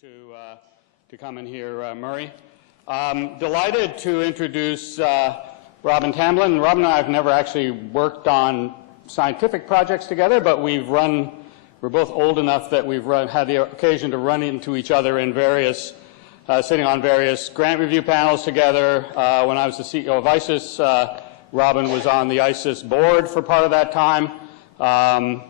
to come in here, Murray. Delighted to introduce Robyn Tamblyn. Robyn and I have never actually worked on scientific projects together, but we're both old enough that we've had the occasion to run into each other in various, sitting on various grant review panels together. When I was the CEO of ISIS, Robyn was on the ISIS board for part of that time.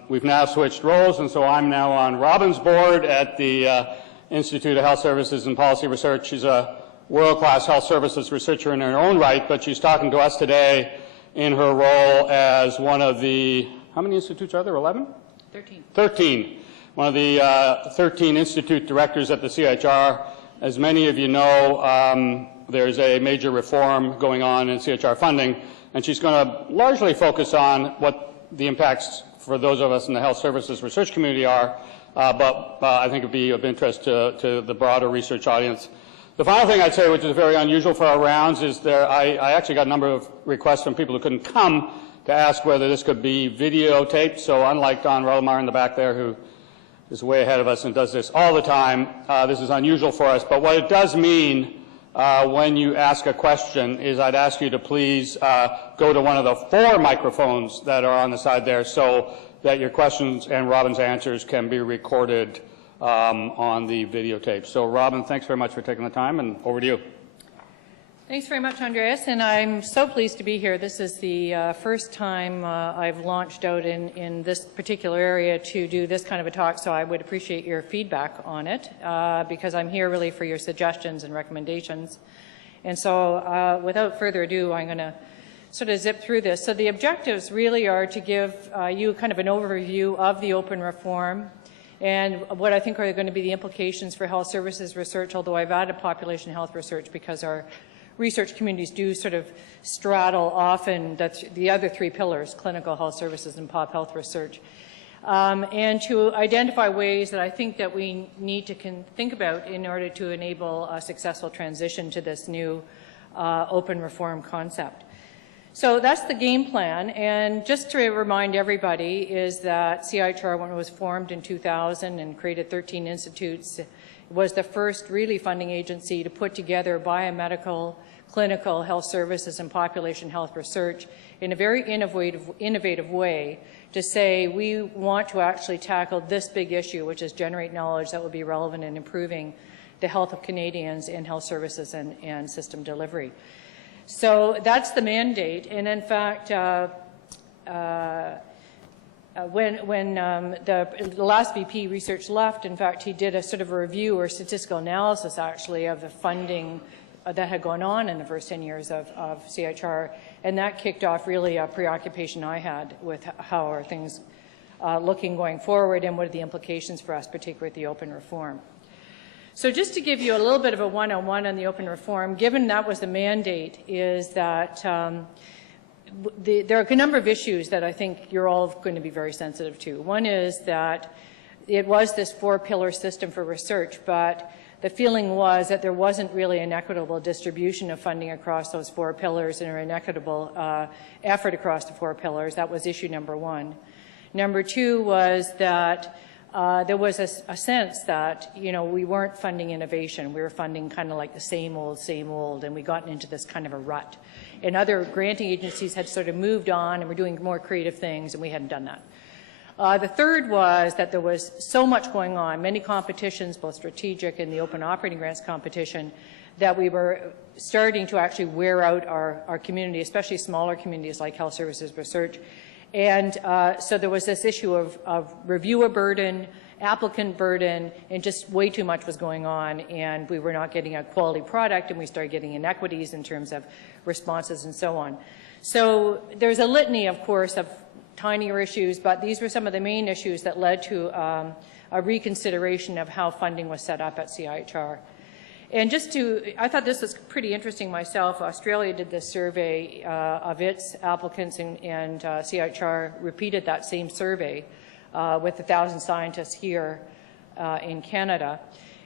We've now switched roles, and so I'm now on Robyn's board at the Institute of Health Services and Policy Research. She's a world-class health services researcher in her own right, but she's talking to us today in her role as one of the, how many institutes are there, 11? 13. 13. One of the 13 institute directors at the CIHR. As many of you know, there's a major reform going on in CIHR funding, and she's going to largely focus on what the impacts for those of us in the health services research community are, but I think it would be of interest to the broader research audience. The final thing I'd say, which is very unusual for our rounds, is I actually got a number of requests from people who couldn't come to ask whether this could be videotaped. So unlike Don Rollmeyer in the back there, who is way ahead of us and does this all the time, this is unusual for us. But what it does mean when you ask a question is I'd ask you to please go to one of the 4 microphones that are on the side there so that your questions and Robyn's answers can be recorded on the videotape. So Robyn, thanks very much for taking the time, and over to you. Thanks very much, Andreas, and I'm so pleased to be here. This is the first time I've launched out in this particular area to do this kind of a talk, so I would appreciate your feedback on it, because I'm here really for your suggestions and recommendations. And so without further ado, I'm going to sort of zip through this. So the objectives really are to give you kind of an overview of the open reform and what I think are going to be the implications for health services research, although I've added population health research because our research communities do sort of straddle often the other 3 pillars, clinical health services and pop health research. And to identify ways that I think that we need to think about in order to enable a successful transition to this new open reform concept. So that's the game plan, and just to remind everybody is that CIHR, when it was formed in 2000 and created 13 institutes, was the first really funding agency to put together biomedical, clinical health services and population health research in a very innovative way to say we want to actually tackle this big issue, which is generate knowledge that will be relevant in improving the health of Canadians in health services and system delivery. So that's the mandate, and in fact, when the last VP research left, in fact, he did a sort of a review or statistical analysis, actually, of the funding that had gone on in the first 10 years of CIHR, and that kicked off really a preoccupation I had with how are things looking going forward and what are the implications for us, particularly with the open reform. So just to give you a little bit of a one-on-one on the open reform, given that was the mandate, is that there are a number of issues that I think you're all going to be very sensitive to. One is that it was this 4-pillar system for research, but the feeling was that there wasn't really an equitable distribution of funding across those 4 pillars and an equitable effort across the 4 pillars. That was issue number 1. Number 2 was that there was a sense that, you know, we weren't funding innovation. We were funding kind of like the same old, and we got into this kind of a rut. And other granting agencies had sort of moved on and were doing more creative things, and we hadn't done that. The third was that there was so much going on, many competitions, both strategic and the open operating grants competition, that we were starting to actually wear out our community, especially smaller communities like health services research. And so there was this issue of reviewer burden, applicant burden, and just way too much was going on, and we were not getting a quality product, and we started getting inequities in terms of responses and so on. So there's a litany, of course, of tinier issues, but these were some of the main issues that led to a reconsideration of how funding was set up at CIHR. And I thought this was pretty interesting myself. Australia did this survey of its applicants, and CIHR repeated that same survey with 1,000 scientists here in Canada.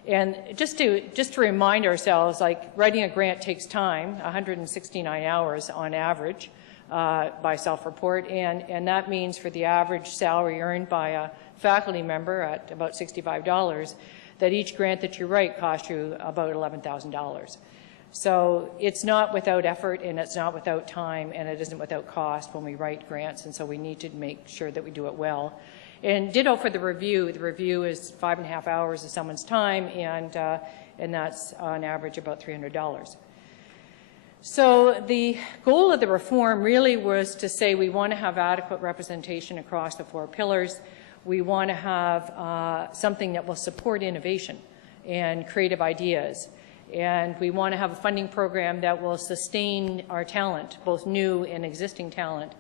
And just to remind ourselves, like, writing a grant takes time, 169 hours on average. by self-report, and that means for the average salary earned by a faculty member at about $65, that each grant that you write costs you about $11,000. So it's not without effort, and it's not without time, and it isn't without cost when we write grants, and so we need to make sure that we do it well. And ditto for the review. The review is 5.5 hours of someone's time, and that's on average about $300. So the goal of the reform really was to say we want to have adequate representation across the 4 pillars. We want to have something that will support innovation and creative ideas. And we want to have a funding program that will sustain our talent, both new and existing talent.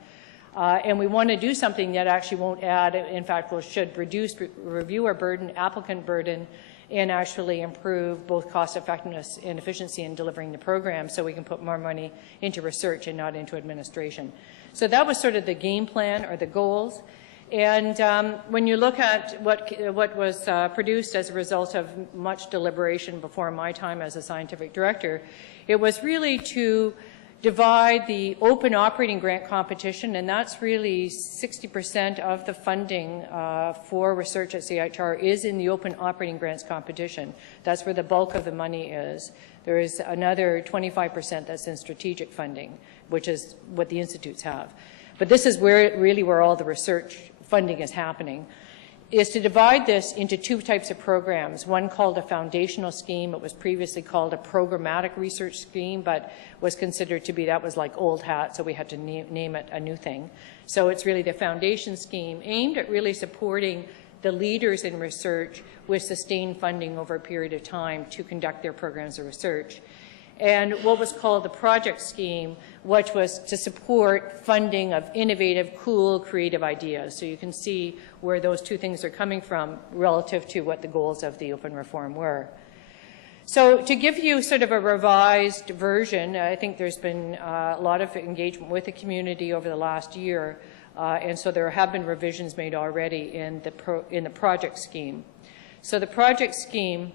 And we want to do something that actually won't add, in fact, should reduce reviewer burden, applicant burden, and actually improve both cost effectiveness and efficiency in delivering the program so we can put more money into research and not into administration. So that was sort of the game plan or the goals. And when you look at what was produced as a result of much deliberation before my time as a scientific director, it was really to divide the open operating grant competition, and that's really 60% of the funding for research at CIHR is in the open operating grants competition. That's where the bulk of the money is. There is another 25% that's in strategic funding, which is what the institutes have. But this is where all the research funding is happening, is to divide this into 2 types of programs, one called a foundational scheme. It was previously called a programmatic research scheme, but was considered to be, that was like old hat, so we had to name it a new thing. So it's really the foundation scheme aimed at really supporting the leaders in research with sustained funding over a period of time to conduct their programs of research. And what was called the project scheme, which was to support funding of innovative, cool, creative ideas. So you can see where those 2 things are coming from relative to what the goals of the open reform were. So to give you sort of a revised version, I think there's been a lot of engagement with the community over the last year, and so there have been revisions made already in the project scheme. So the project scheme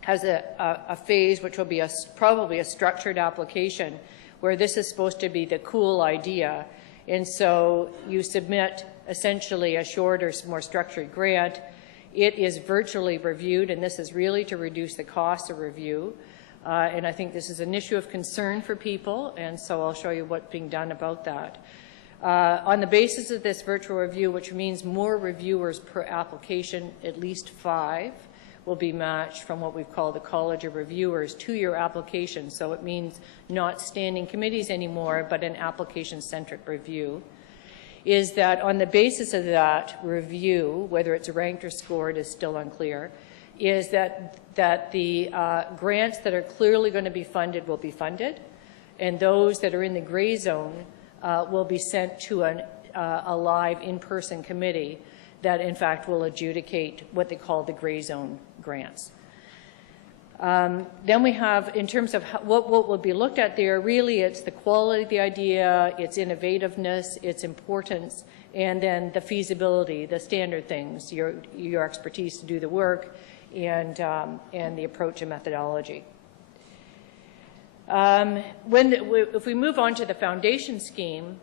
has a phase which will be probably a structured application where this is supposed to be the cool idea. And so you submit essentially a shorter, more structured grant. It is virtually reviewed, and this is really to reduce the cost of review. And I think this is an issue of concern for people, and so I'll show you what's being done about that. On the basis of this virtual review, which means more reviewers per application, at least 5, will be matched from what we've called the College of Reviewers to your application. So it means not standing committees anymore, but an application-centric review. Is that on the basis of that review, whether it's ranked or scored is still unclear, is that the grants that are clearly going to be funded will be funded, and those that are in the gray zone will be sent to a live in-person committee that in fact will adjudicate what they call the gray zone grants. Then we have, in terms of what will be looked at there, really it's the quality of the idea, its innovativeness, its importance, and then the feasibility, the standard things, your expertise to do the work, and the approach and methodology. If we move on to the foundation scheme,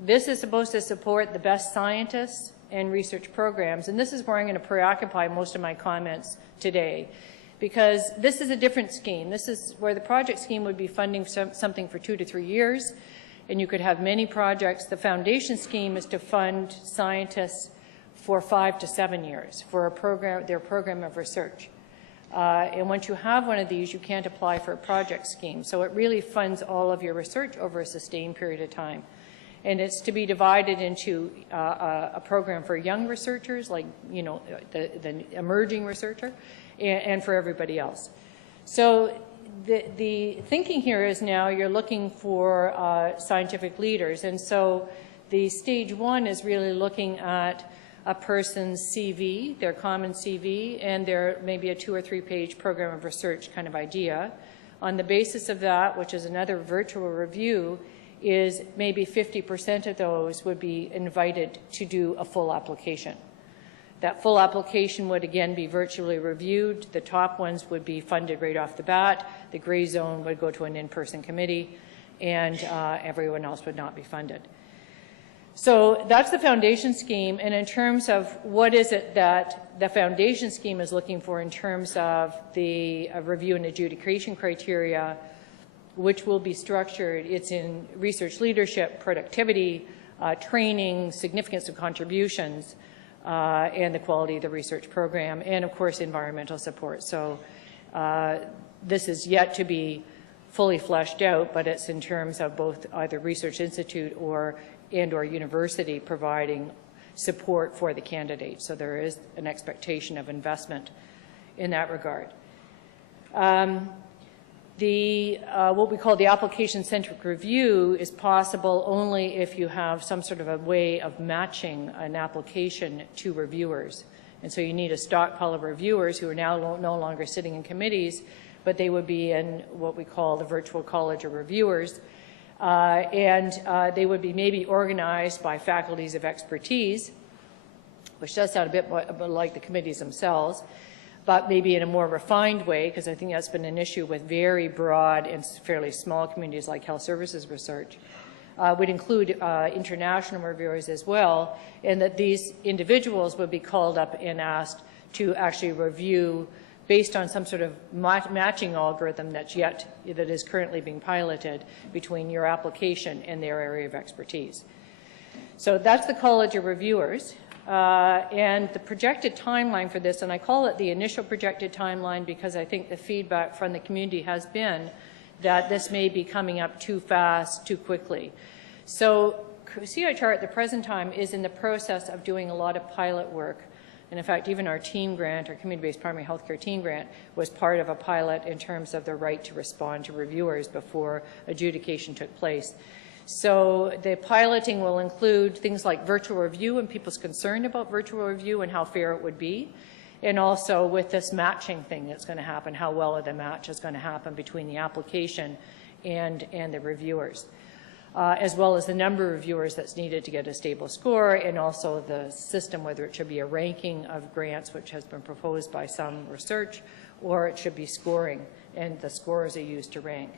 this is supposed to support the best scientists and research programs, and this is where I'm going to preoccupy most of my comments today, because this is a different scheme. This is where the project scheme would be funding something for 2 to 3 years, and you could have many projects. The foundation scheme is to fund scientists for 5 to 7 years for their program of research. And once you have one of these, you can't apply for a project scheme. So it really funds all of your research over a sustained period of time. And it's to be divided into a program for young researchers, like, you know, the emerging researcher, and for everybody else. So the thinking here is now you're looking for scientific leaders. And so the stage 1 is really looking at a person's CV, their common CV, and their maybe a 2 or 3 page program of research kind of idea. On the basis of that, which is another virtual review, is maybe 50% of those would be invited to do a full application. That full application would again be virtually reviewed. The top ones would be funded right off the bat. The gray zone would go to an in-person committee. and everyone else would not be funded. So that's the foundation scheme, and in terms of what is it that the foundation scheme is looking for in terms of the review and adjudication criteria, which will be structured, it's in research leadership, productivity, training, significance of contributions, and the quality of the research program, and of course environmental support. So this is yet to be fully fleshed out, but it's in terms of both either research institute or university providing support for the candidates. So there is an expectation of investment in that regard. What we call the application-centric review is possible only if you have some sort of a way of matching an application to reviewers. And so you need a stockpile of reviewers who are now no longer sitting in committees, but they would be in what we call the virtual college of reviewers. They would be maybe organized by faculties of expertise, which does sound a bit like the committees themselves, but maybe in a more refined way, because I think that's been an issue with very broad and fairly small communities like health services research. Would include international reviewers as well, and that these individuals would be called up and asked to actually review based on some sort of matching algorithm that is currently being piloted between your application and their area of expertise. So that's the College of Reviewers. And the projected timeline for this, and I call it the initial projected timeline because I think the feedback from the community has been that this may be coming up too fast, too quickly. So CIHR at the present time is in the process of doing a lot of pilot work. And in fact, even our team grant, our community-based primary healthcare team grant, was part of a pilot in terms of the right to respond to reviewers before adjudication took place. So the piloting will include things like virtual review and people's concern about virtual review and how fair it would be. And also with this matching thing that's going to happen, how well the match is going to happen between the application and the reviewers. As well as the number of reviewers that's needed to get a stable score, and also the system, whether it should be a ranking of grants, which has been proposed by some research, or it should be scoring, and the scores are used to rank.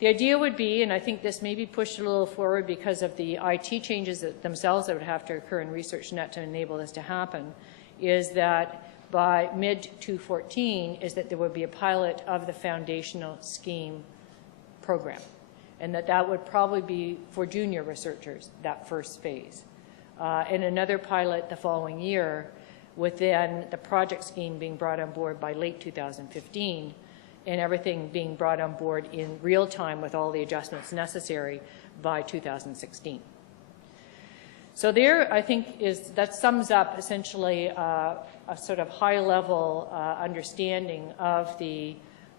The idea would be, and I think this may be pushed a little forward because of the IT changes themselves that would have to occur in ResearchNet to enable this to happen, is that by mid-2014 is that there would be a pilot of the foundational scheme program, and that would probably be for junior researchers, that first phase. And another pilot the following year, with then the project scheme being brought on board by late 2015, and everything being brought on board in real time with all the adjustments necessary by 2016. So there, I think, that sums up essentially a sort of high-level understanding of the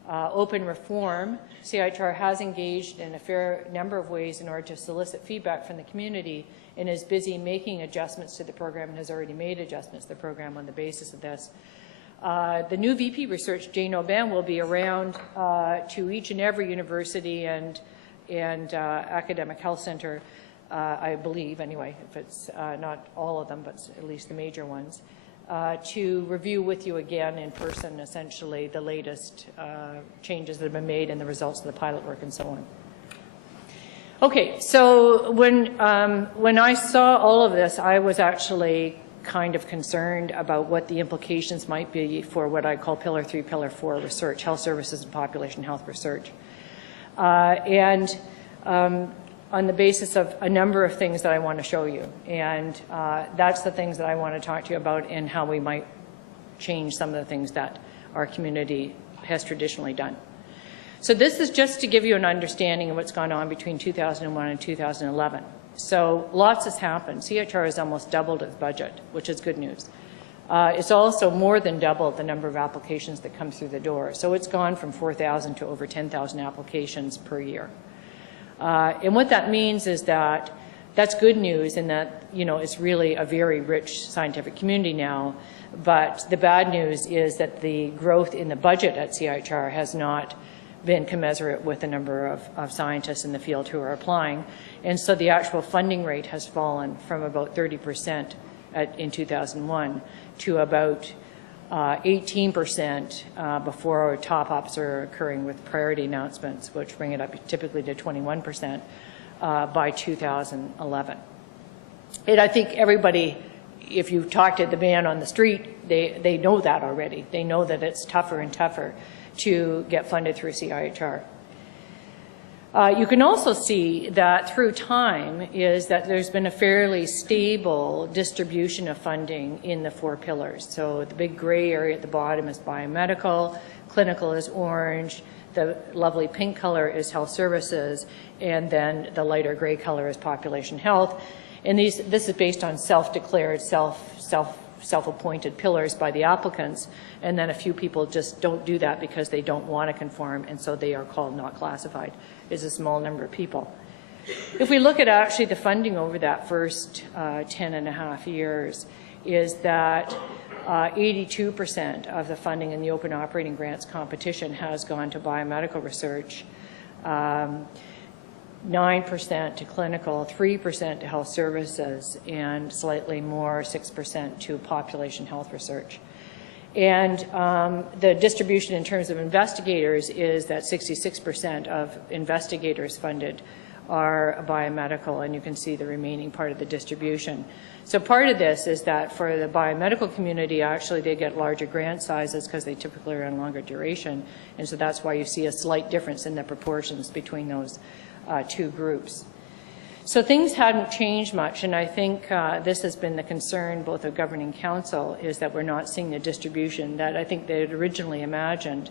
open reform. CIHR has engaged in a fair number of ways in order to solicit feedback from the community and is busy making adjustments to the program and has already made adjustments to the program on the basis of this. The new VP Research, Jane Robyn, will be around to each and every university and academic health center, I believe anyway, if it's not all of them, but at least the major ones, to review with you again in person, essentially, the latest changes that have been made and the results of the pilot work and so on. Okay, so when I saw all of this, I was actually kind of concerned about what the implications might be for what I call Pillar 3, Pillar 4 research, health services and population health research. On the basis of a number of things that I want to show you. And that's the things that I want to talk to you about and how we might change some of the things that our community has traditionally done. So this is just to give you an understanding of what's gone on between 2001 and 2011. So lots has happened. CIHR has almost doubled its budget, which is good news. It's also more than doubled the number of applications that come through the door. So it's gone from 4,000 to over 10,000 applications per year. And what that means is that that's good news in that, you know, it's really a very rich scientific community now. But the bad news is that the growth in the budget at CIHR has not been commensurate with the number of scientists in the field who are applying. And so the actual funding rate has fallen from about 30% in 2001 to about 18% before top-ups are occurring with priority announcements, which bring it up typically to 21% by 2011. And I think everybody, if you talk to the man on the street, they know that already. They know that it's tougher and tougher to get funded through CIHR. You can also see that through time is that there's been a fairly stable distribution of funding in the 4 pillars. So the big gray area at the bottom is biomedical, clinical is orange, the lovely pink color is health services, and then the lighter gray color is population health. And this is based on self-declared, self-appointed pillars by the applicants, and then a few people just don't do that because they don't want to conform, and so they are called not classified. Is a small number of people. If we look at actually the funding over that first 10.5 years, is that 82% of the funding in the open operating grants competition has gone to biomedical research, 9% to clinical, 3% to health services, and slightly more, 6% to population health research. And the distribution in terms of investigators is that 66% of investigators funded are biomedical, and you can see the remaining part of the distribution. So part of this is that for the biomedical community, actually they get larger grant sizes because they typically are on longer duration, and so that's why you see a slight difference in the proportions between those 2 groups. So things hadn't changed much, and I think this has been the concern both of Governing Council, is that we're not seeing the distribution that I think they had originally imagined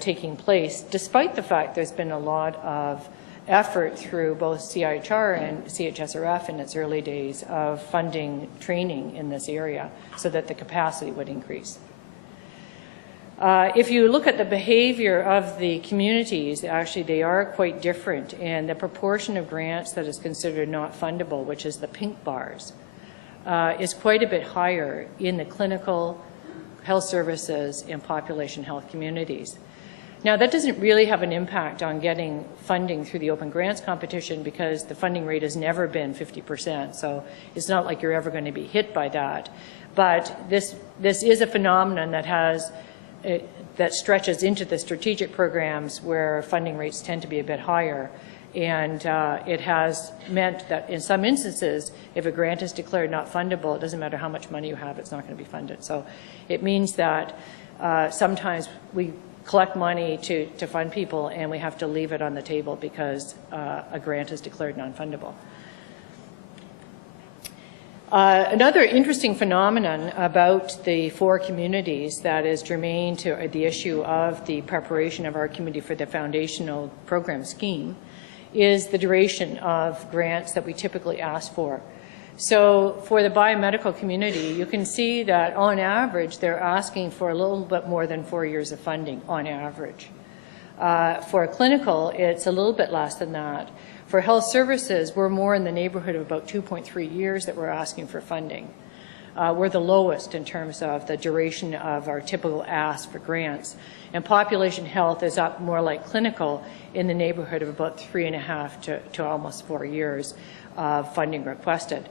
taking place, despite the fact there's been a lot of effort through both CIHR and CHSRF in its early days of funding training in this area so that the capacity would increase. If you look at the behavior of the communities, actually they are quite different, and the proportion of grants that is considered not fundable, which is the pink bars, is quite a bit higher in the clinical, health services, and population health communities. Now, that doesn't really have an impact on getting funding through the open grants competition because the funding rate has never been 50%, so it's not like you're ever going to be hit by that. But this is a phenomenon that stretches into the strategic programs where funding rates tend to be a bit higher. And it has meant that in some instances, if a grant is declared not fundable, it doesn't matter how much money you have, it's not going to be funded. So it means that sometimes we collect money to fund people and we have to leave it on the table because a grant is declared non-fundable. Another interesting phenomenon about the 4 communities that is germane to the issue of the preparation of our community for the foundational program scheme is the duration of grants that we typically ask for. So for the biomedical community, you can see that on average, they're asking for a little bit more than 4 years of funding on average. For clinical, it's a little bit less than that. For health services, we're more in the neighborhood of about 2.3 years that we're asking for funding. We're the lowest in terms of the duration of our typical ask for grants. And population health is up more like clinical in the neighborhood of about 3.5 to almost 4 years of funding requested.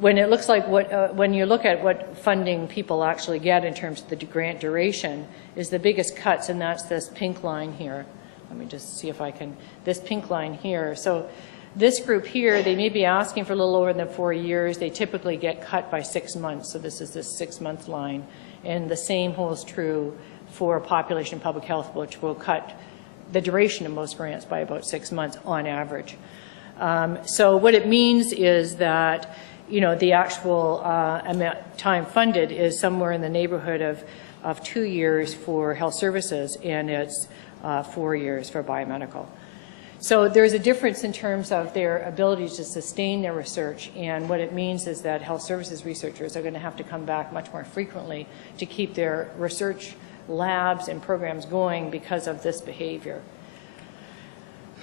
When it looks like when you look at what funding people actually get in terms of the grant duration is the biggest cuts, and that's this pink line here. Let me just see if I can, this pink line here. So this group here, they may be asking for a little lower than 4 years. They typically get cut by 6 months. So this is this 6-month line. And the same holds true for population public health, which will cut the duration of most grants by about 6 months on average. So what it means is that, you know, the actual time funded is somewhere in the neighborhood of 2 years for health services, and it's 4 years for biomedical. So there's a difference in terms of their ability to sustain their research, and what it means is that health services researchers are going to have to come back much more frequently to keep their research labs and programs going because of this behavior.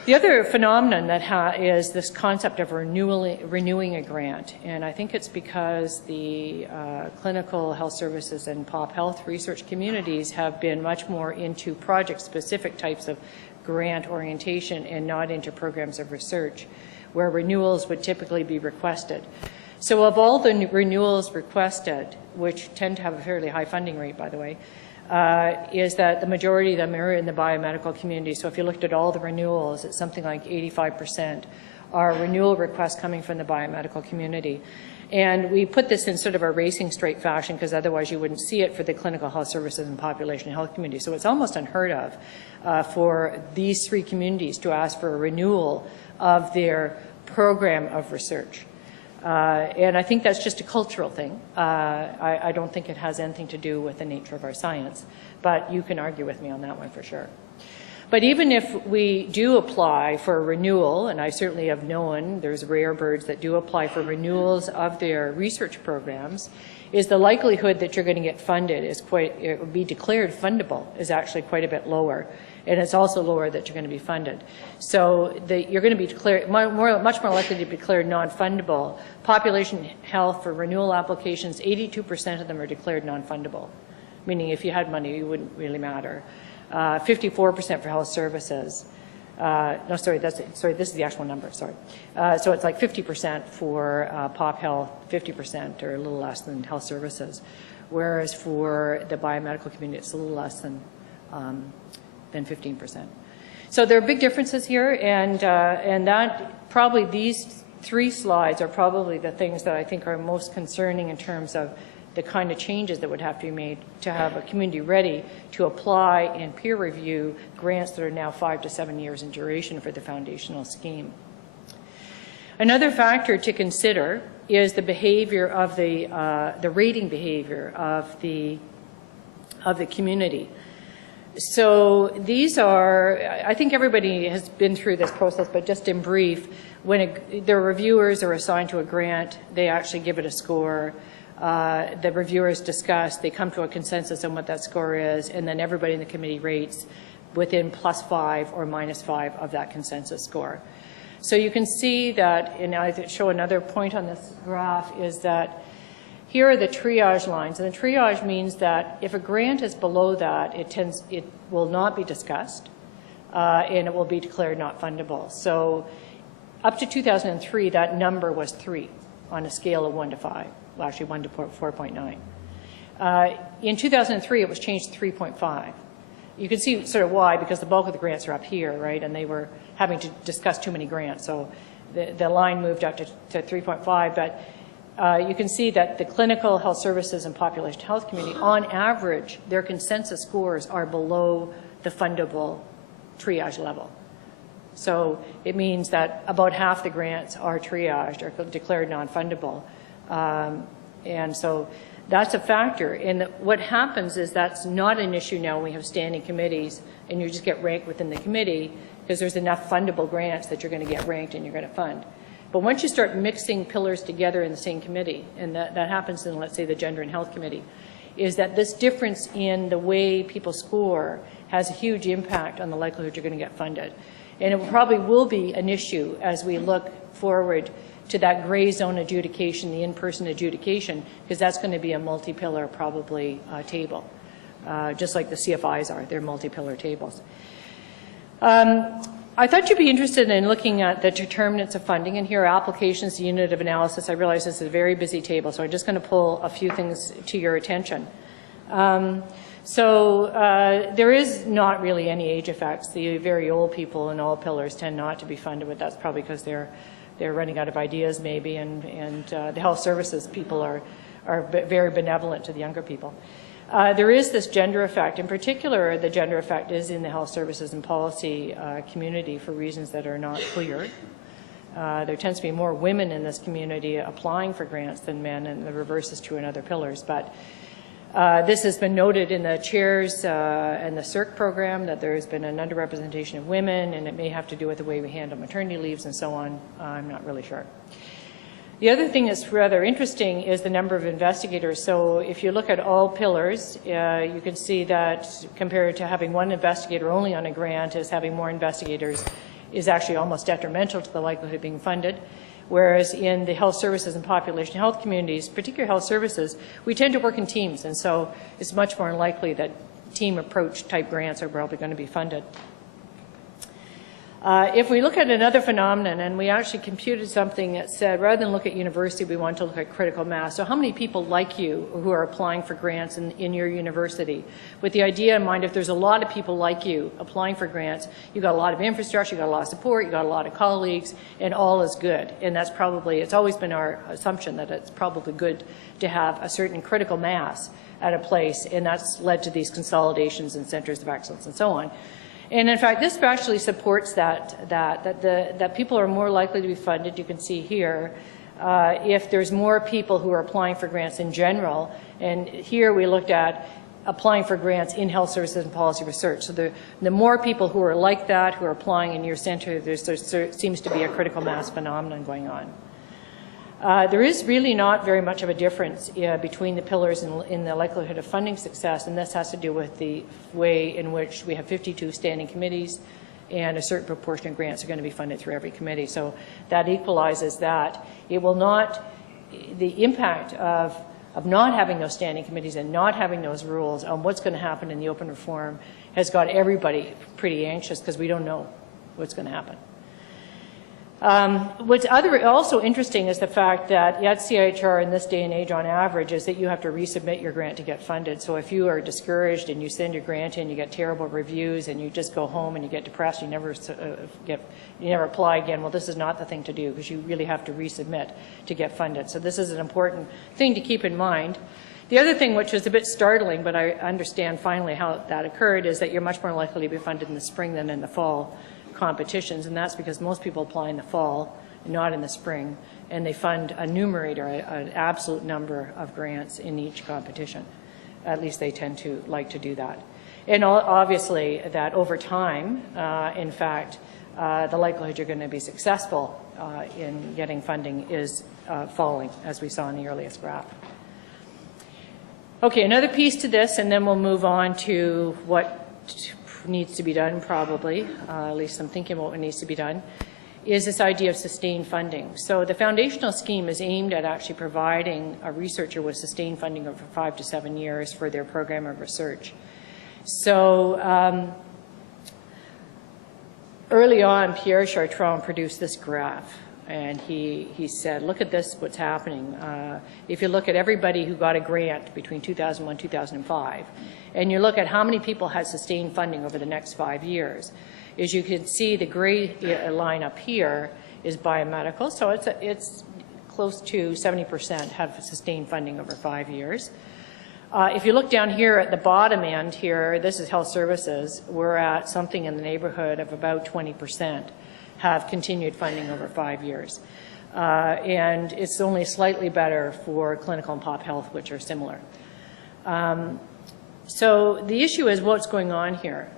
The other phenomenon that is this concept of renewing a grant, and I think it's because the clinical health services and pop health research communities have been much more into project-specific types of grant orientation and not into programs of research, where renewals would typically be requested. So of all the renewals requested, which tend to have a fairly high funding rate, by the way, is that the majority of them are in the biomedical community. So if you looked at all the renewals, it's something like 85% are renewal requests coming from the biomedical community. And we put this in sort of a racing straight fashion because otherwise you wouldn't see it for the clinical health services and population health community. So it's almost unheard of for these three communities to ask for a renewal of their program of research. And I think that's just a cultural thing. I don't think it has anything to do with the nature of our science, but you can argue with me on that one for sure. But even if we do apply for a renewal, and I certainly have known there's rare birds that do apply for renewals of their research programs, is the likelihood that you're going to get funded is it would be declared fundable is actually quite a bit lower. And it's also lower that you're going to be funded. So you're going to be declared much more likely to be declared non-fundable. Population health for renewal applications, 82% of them are declared non-fundable, meaning if you had money, it wouldn't really matter. 54% for health services. No, sorry, this is the actual number, sorry. So it's like 50% for pop health, 50% or a little less than health services, whereas for the biomedical community, it's a little less than 15%. So there are big differences here, and that probably these three slides are probably the things that I think are most concerning in terms of the kind of changes that would have to be made to have a community ready to apply and peer review grants that are now 5 to 7 years in duration for the foundational scheme. Another factor to consider is the behavior of the rating behavior of the community. So these are, I think everybody has been through this process, but just in brief, when the reviewers are assigned to a grant, they actually give it a score. The reviewers discuss, they come to a consensus on what that score is, and then everybody in the committee rates within +5 or -5 of that consensus score. So you can see that, and I show another point on this graph, is that here are the triage lines, and the triage means that if a grant is below that, it will not be discussed, and it will be declared not fundable. So up to 2003, that number was 3 on a scale of 1 to 5. Well, actually 1 to 4.9. In 2003, it was changed to 3.5. You can see sort of why, because the bulk of the grants are up here, right? And they were having to discuss too many grants. So the line moved up to 3.5. But you can see that the clinical health services and population health community, on average, their consensus scores are below the fundable triage level. So it means that about half the grants are triaged or declared non-fundable. And so that's a factor. And what happens is that's not an issue now when we have standing committees and you just get ranked within the committee because there's enough fundable grants that you're going to get ranked and you're going to fund. But once you start mixing pillars together in the same committee, and that happens in, let's say, the Gender and Health Committee, is that this difference in the way people score has a huge impact on the likelihood you're going to get funded. And it probably will be an issue as we look forward to that gray zone adjudication, the in-person adjudication, because that's going to be a multi-pillar probably table, just like the CFIs are. They're multi-pillar tables. I thought you'd be interested in looking at the determinants of funding, and here are applications, the unit of analysis. I realize this is a very busy table, so I'm just going to pull a few things to your attention. There is not really any age effects. The very old people in all pillars tend not to be funded, but that's probably because they're running out of ideas maybe, and the health services people are very benevolent to the younger people. There is this gender effect. In particular, the gender effect is in the health services and policy community for reasons that are not clear. There tends to be more women in this community applying for grants than men, and the reverse is true in other pillars. But this has been noted in the chairs and the CIRC program that there has been an underrepresentation of women, and it may have to do with the way we handle maternity leaves and so on. I'm not really sure. The other thing that's rather interesting is the number of investigators. So if you look at all pillars, you can see that compared to having one investigator only on a grant, is having more investigators is actually almost detrimental to the likelihood of being funded. Whereas in the health services and population health communities, particularly health services, we tend to work in teams, and so it's much more likely that team approach type grants are probably going to be funded. If we look at another phenomenon, and we actually computed something that said, rather than look at university, we want to look at critical mass. So how many people like you who are applying for grants in your university? With the idea in mind, if there's a lot of people like you applying for grants, you've got a lot of infrastructure, you've got a lot of support, you've got a lot of colleagues, and all is good. And that's probably, it's always been our assumption that it's probably good to have a certain critical mass at a place, and that's led to these consolidations and centers of excellence and so on. And in fact, this actually supports that people are more likely to be funded, you can see here, if there's more people who are applying for grants in general. And here we looked at applying for grants in health services and policy research. So the more people who are like that, who are applying in your center, there seems to be a critical mass phenomenon going on. There is really not very much of a difference between the pillars in the likelihood of funding success, and this has to do with the way in which we have 52 standing committees and a certain proportion of grants are going to be funded through every committee. So that equalizes that. It will not, the impact of not having those standing committees and not having those rules on what's going to happen in the open reform has got everybody pretty anxious because we don't know what's going to happen. What's also interesting is the fact that at CIHR in this day and age on average is that you have to resubmit your grant to get funded. So if you are discouraged and you send your grant in, you get terrible reviews and you just go home and you get depressed, you never apply again, well, this is not the thing to do because you really have to resubmit to get funded. So this is an important thing to keep in mind. The other thing, which was a bit startling, but I understand finally how that occurred, is that you're much more likely to be funded in the spring than in the fall competitions, and that's because most people apply in the fall, not in the spring, and they fund a numerator, an absolute number of grants in each competition. At least they tend to like to do that. And obviously that over time, in fact, the likelihood you're going to be successful in getting funding is falling, as we saw in the earliest graph. Okay, another piece to this, and then we'll move on to what needs to be done, probably, at least I'm thinking about what needs to be done, is this idea of sustained funding. So the foundational scheme is aimed at actually providing a researcher with sustained funding over 5 to 7 years for their program of research. So early on, Pierre Chartrand produced this graph, and he said, look at this, what's happening. If you look at everybody who got a grant between 2001 and 2005, and you look at how many people had sustained funding over the next 5 years, as you can see, the gray line up here is biomedical, so it's close to 70% have sustained funding over 5 years. If you look down here at the bottom end here, this is health services, we're at something in the neighborhood of about 20% have continued funding over 5 years. And it's only slightly better for clinical and pop health, which are similar. So the issue is what's going on here.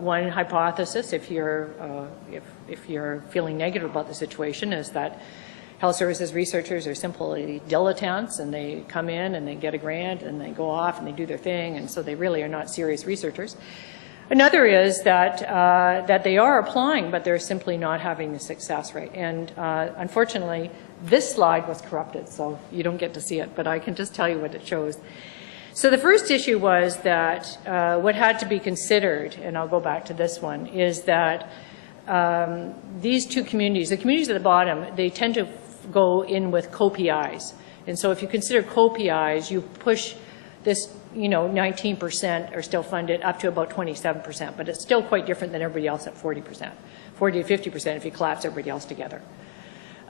One hypothesis, if you're feeling negative about the situation, is that health services researchers are simply dilettantes, and they come in and they get a grant and they go off and they do their thing, and so they really are not serious researchers. Another is that that they are applying, but they're simply not having the success rate. And unfortunately, this slide was corrupted, so you don't get to see it, but I can just tell you what it shows. So the first issue was that what had to be considered, and I'll go back to this one, is that these two communities, the communities at the bottom, they tend to go in with co-PIs. And so if you consider co-PIs, you push this, 19% are still funded up to about 27%, but it's still quite different than everybody else at 40%, 40 to 50% if you collapse everybody else together.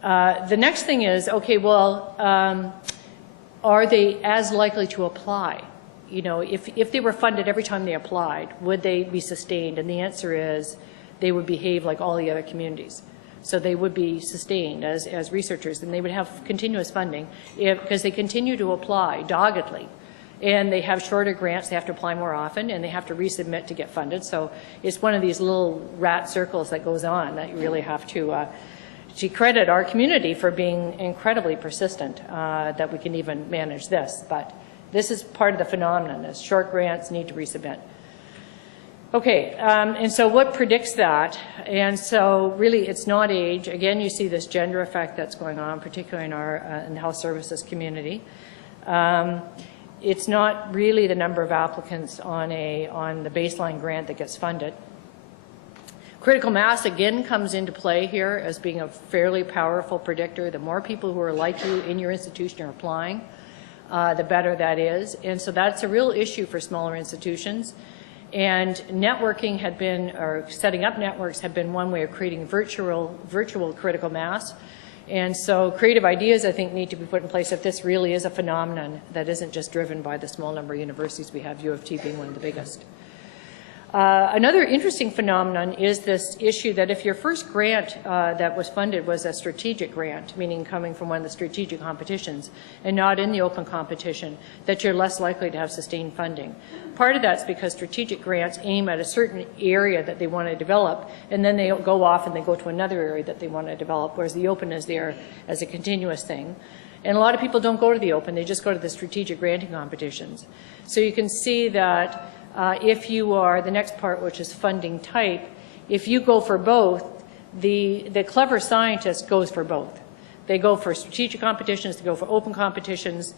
The next thing is, okay, well, are they as likely to apply? If they were funded every time they applied, would they be sustained? And the answer is they would behave like all the other communities. So they would be sustained as researchers, and they would have continuous funding because they continue to apply doggedly. And they have shorter grants, they have to apply more often, and they have to resubmit to get funded. So it's one of these little rat circles that goes on that you really have to credit our community for being incredibly persistent, that we can even manage this. But this is part of the phenomenon, is short grants need to resubmit. Okay, and so what predicts that? And so really it's not age. Again, you see this gender effect that's going on, particularly in the health services community. It's not really the number of applicants on the baseline grant that gets funded. Critical mass, again, comes into play here as being a fairly powerful predictor. The more people who are like you in your institution are applying, the better that is. And so that's a real issue for smaller institutions. And networking had been, or setting up networks had been one way of creating virtual critical mass. And so creative ideas, I think, need to be put in place if this really is a phenomenon that isn't just driven by the small number of universities we have, U of T being one of the biggest. Another interesting phenomenon is this issue that if your first grant that was funded was a strategic grant, meaning coming from one of the strategic competitions and not in the open competition, that you're less likely to have sustained funding. Part of that's because strategic grants aim at a certain area that they want to develop, and then they go off and they go to another area that they want to develop, whereas the open is there as a continuous thing. And a lot of people don't go to the open, they just go to the strategic granting competitions. So you can see that if you are, the next part, which is funding type, if you go for both, the clever scientist goes for both. They go for strategic competitions, they go for open competitions,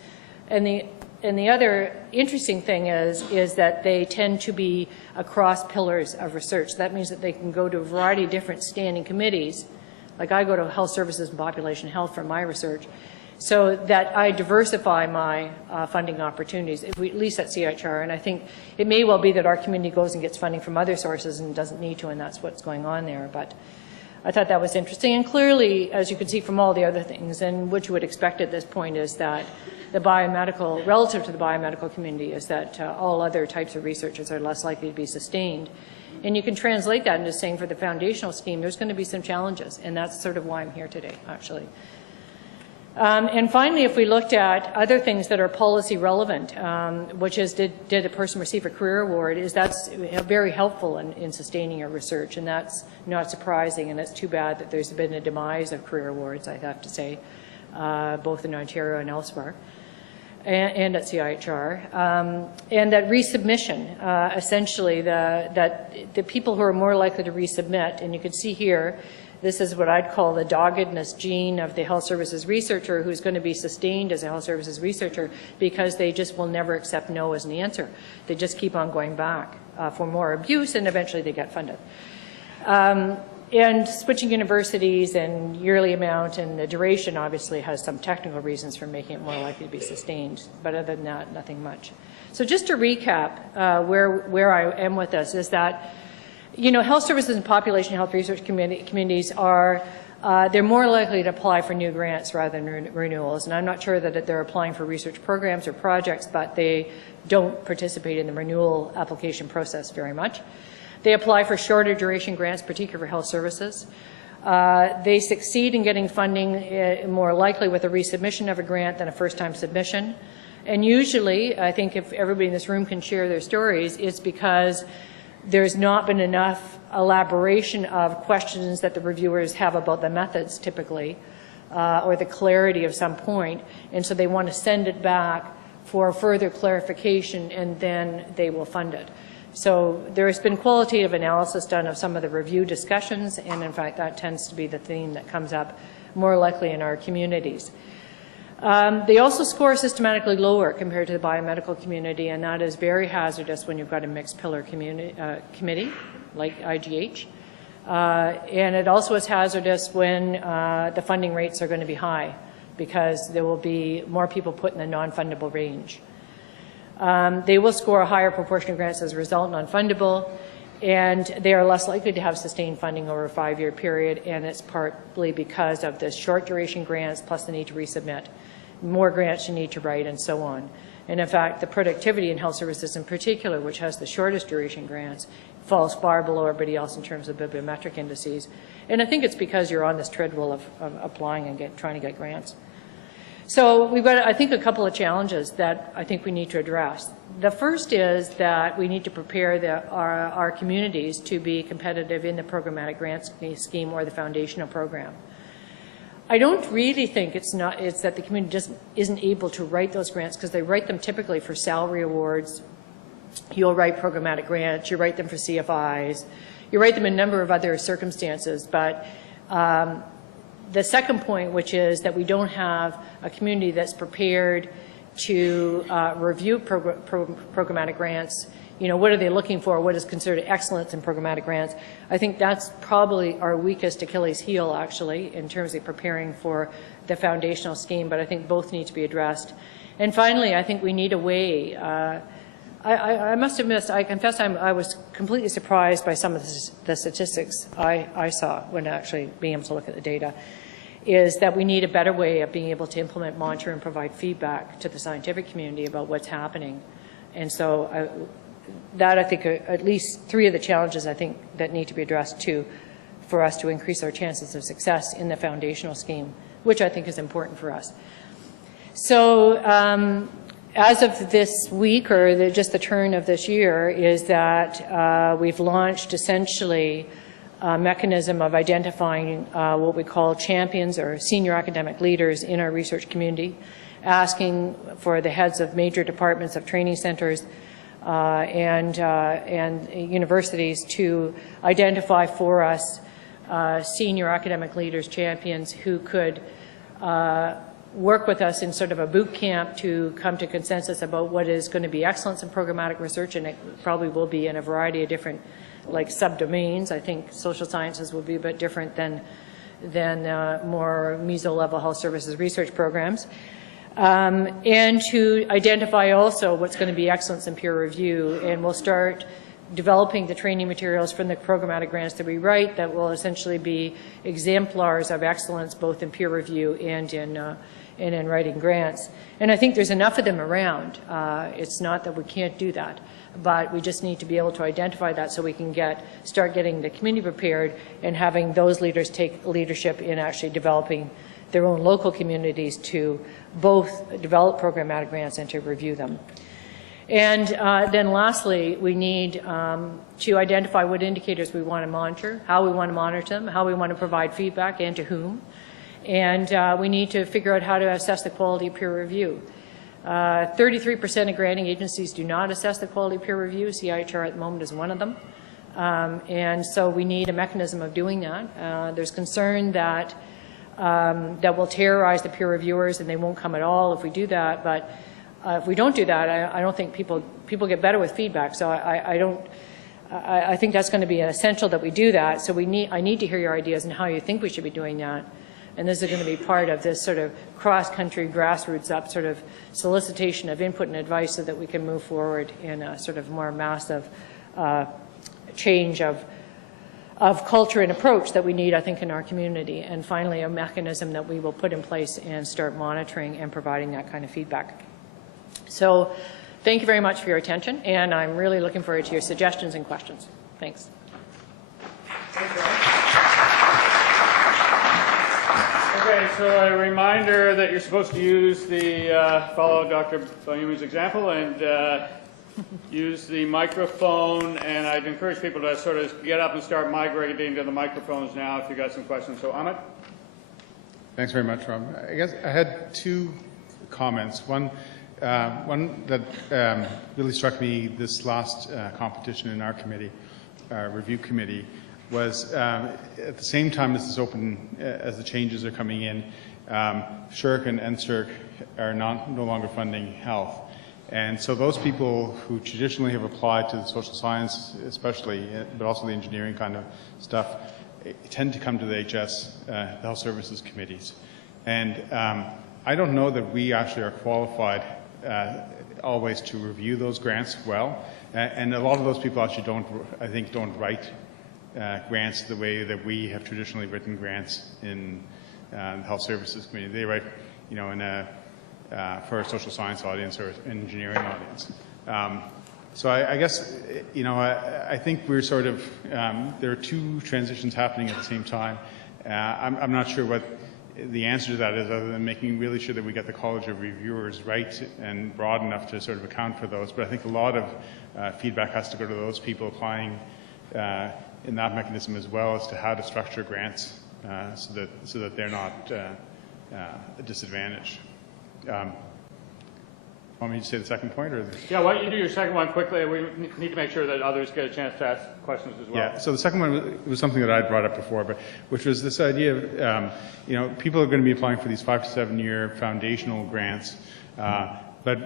and the other interesting thing is that they tend to be across pillars of research. That means that they can go to a variety of different standing committees. Like I go to health services and population health for my research, so that I diversify my funding opportunities, at least at CIHR. And I think it may well be that our community goes and gets funding from other sources and doesn't need to, and that's what's going on there. But I thought that was interesting. And clearly, as you can see from all the other things, and what you would expect at this point is that the biomedical, relative to the biomedical community, is that all other types of researchers are less likely to be sustained. And you can translate that into saying for the foundational scheme, there's going to be some challenges, and that's sort of why I'm here today, actually. And finally, if we looked at other things that are policy relevant, which is did a person receive a career award, is that's very helpful in sustaining your research, and that's not surprising, and it's too bad that there's been a demise of career awards, I have to say, both in Ontario and elsewhere, and at CIHR, and that resubmission, essentially that the people who are more likely to resubmit, and you can see here, this is what I'd call the doggedness gene of the health services researcher who's going to be sustained as a health services researcher because they just will never accept no as an answer. They just keep on going back for more abuse, and eventually they get funded. And switching universities and yearly amount and the duration obviously has some technical reasons for making it more likely to be sustained, but other than that, nothing much. So just to recap where I am with this is that, you know, health services and population health research communities are, they're more likely to apply for new grants rather than renewals. And I'm not sure that they're applying for research programs or projects, but they don't participate in the renewal application process very much. They apply for shorter duration grants, particularly for health services. They succeed in getting funding more likely with a resubmission of a grant than a first-time submission. And usually, I think if everybody in this room can share their stories, it's because there's not been enough elaboration of questions that the reviewers have about the methods typically, or the clarity of some point, and so they want to send it back for further clarification, and then they will fund it. So there has been qualitative analysis done of some of the review discussions, and in fact that tends to be the theme that comes up more likely in our communities. They also score systematically lower compared to the biomedical community, and that is very hazardous when you've got a mixed pillar committee like IGH. And it also is hazardous when the funding rates are going to be high because there will be more people put in the non-fundable range. They will score a higher proportion of grants as a result non-fundable, and they are less likely to have sustained funding over a 5-year period, and it's partly because of the short duration grants plus the need to resubmit. More grants you need to write, and so on. And in fact, the productivity in health services in particular, which has the shortest duration grants, falls far below everybody else in terms of bibliometric indices. And I think it's because you're on this treadmill of applying and trying to get grants. So we've got, I think, a couple of challenges that I think we need to address. The first is that we need to prepare our communities to be competitive in the programmatic grant scheme or the foundational program. I don't really think it's that the community just isn't able to write those grants, because they write them typically for salary awards. You'll write programmatic grants, you write them for CFIs, you write them in a number of other circumstances. But the second point, which is that we don't have a community that's prepared to review programmatic grants. You know, what are they looking for? What is considered excellence in programmatic grants? I think that's probably our weakest Achilles heel, actually, in terms of preparing for the foundational scheme, but I think both need to be addressed. And finally, I think we need a way. I must admit, I confess I was completely surprised by some of the statistics I saw when actually being able to look at the data, is that we need a better way of being able to implement, monitor, and provide feedback to the scientific community about what's happening. And so I think are at least 3 of the challenges I think that need to be addressed too, for us to increase our chances of success in the foundational scheme, which I think is important for us. So as of this week, or just the turn of this year, is that we've launched essentially a mechanism of identifying what we call champions or senior academic leaders in our research community, asking for the heads of major departments of training centers and universities to identify for us senior academic leaders, champions, who could work with us in sort of a boot camp to come to consensus about what is going to be excellence in programmatic research, and it probably will be in a variety of different like subdomains. I think social sciences will be a bit different than more meso-level health services research programs. And to identify also what's going to be excellence in peer review, and we'll start developing the training materials from the programmatic grants that we write that will essentially be exemplars of excellence both in peer review and in writing grants. And I think there's enough of them around. It's not that we can't do that, but we just need to be able to identify that so we can start getting the community prepared and having those leaders take leadership in actually developing their own local communities to both develop programmatic grants and to review them. And then lastly, we need to identify what indicators we want to monitor, how we want to monitor them, how we want to provide feedback, and to whom. And we need to figure out how to assess the quality of peer review. 33% of granting agencies do not assess the quality of peer review. CIHR at the moment is one of them. And so we need a mechanism of doing that. There's concern that that will terrorize the peer reviewers and they won't come at all if we do that. But if we don't do that, I don't think people get better with feedback. So I think that's going to be essential that we do that. So I need to hear your ideas and how you think we should be doing that. And this is going to be part of this sort of cross-country, grassroots-up sort of solicitation of input and advice so that we can move forward in a sort of more massive change of culture and approach that we need, I think, in our community. And finally, a mechanism that we will put in place and start monitoring and providing that kind of feedback. So thank you very much for your attention, and I'm really looking forward to your suggestions and questions. Thanks. Okay, so a reminder that you're supposed to use follow Dr. Bayumi's example and use the microphone, and I'd encourage people to sort of get up and start migrating to the microphones now if you've got some questions. So Amit? Thanks very much, Rob. I guess I had 2 comments. One that really struck me this last competition in our committee, our review committee, was at the same time as this as the changes are coming in, SSHRC and NSERC are no longer funding health. And so those people who traditionally have applied to the social science especially, but also the engineering kind of stuff, tend to come to the HS, the health services committees. And I don't know that we actually are qualified always to review those grants well. And a lot of those people actually don't write grants the way that we have traditionally written grants in the health services committee. They write, for a social science audience or an engineering audience. So I guess, I think we're sort of, there are 2 transitions happening at the same time. I'm not sure what the answer to that is, other than making really sure that we get the College of Reviewers right and broad enough to sort of account for those. But I think a lot of feedback has to go to those people applying in that mechanism as well as to how to structure grants so that they're not a disadvantage. Want me to say the second point? Yeah, why don't you do your second one quickly? We need to make sure that others get a chance to ask questions as well. Yeah, so the second one was something that I had brought up before, which was this idea of, people are going to be applying for these 5 to 7 year foundational grants. But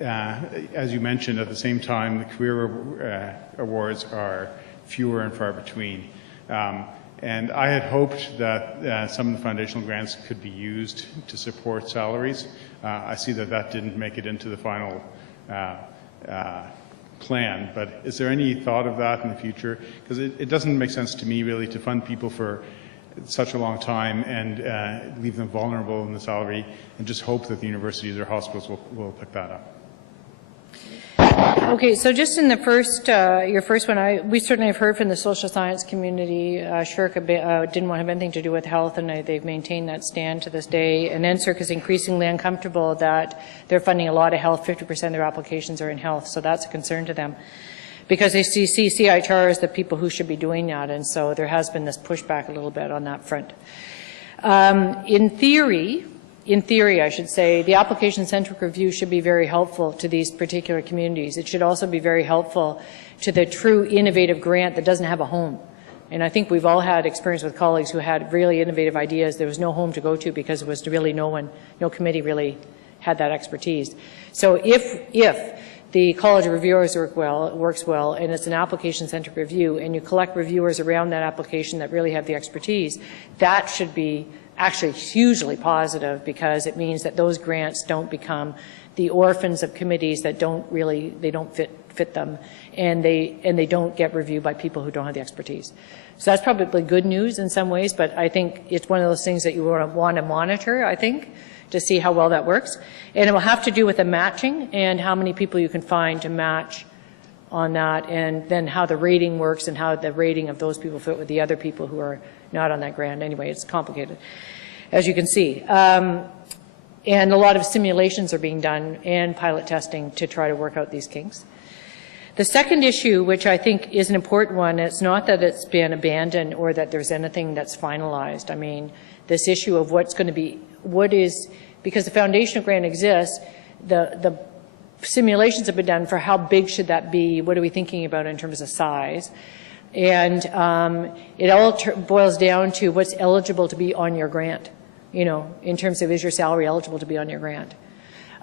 as you mentioned, at the same time, the career awards are fewer and far between. And I had hoped that some of the foundational grants could be used to support salaries. I see that that didn't make it into the final plan, but is there any thought of that in the future? Because it doesn't make sense to me really to fund people for such a long time and leave them vulnerable in the salary and just hope that the universities or hospitals will pick that up. Okay, so just in the first, your first one, we certainly have heard from the social science community. SSHRC didn't want to have anything to do with health, and they've maintained that stand to this day. And NSERC is increasingly uncomfortable that they're funding a lot of health. 50% of their applications are in health, so that's a concern to them, because they see CIHR as the people who should be doing that, and so there has been this pushback a little bit on that front. In theory, I should say, the application-centric review should be very helpful to these particular communities. It should also be very helpful to the true innovative grant that doesn't have a home. And I think we've all had experience with colleagues who had really innovative ideas. There was no home to go to because it was really no committee really had that expertise. So if the College of Reviewers works well, and it's an application-centric review, and you collect reviewers around that application that really have the expertise, that should be actually hugely positive, because it means that those grants don't become the orphans of committees that don't fit them, and they don't get reviewed by people who don't have the expertise. So that's probably good news in some ways, but I think it's one of those things that you want to monitor, I think, to see how well that works. And it will have to do with the matching and how many people you can find to match on that, and then how the rating works and how the rating of those people fit with the other people who are not on that grant. Anyway, it's complicated, as you can see. And a lot of simulations are being done and pilot testing to try to work out these kinks. The second issue, which I think is an important one, it's not that it's been abandoned or that there's anything that's finalized. I mean, this issue of what's going to be, because the foundational grant exists, the simulations have been done for how big should that be, what are we thinking about in terms of size. And it all boils down to what's eligible to be on your grant, you know, in terms of is your salary eligible to be on your grant.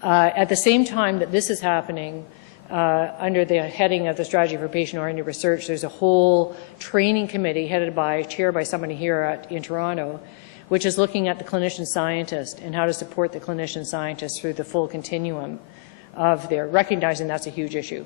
At the same time that this is happening, under the heading of the Strategy for Patient-Oriented Research, there's a whole training committee chaired by somebody here in Toronto, which is looking at the clinician scientist and how to support the clinician scientist through the full continuum of recognizing that's a huge issue.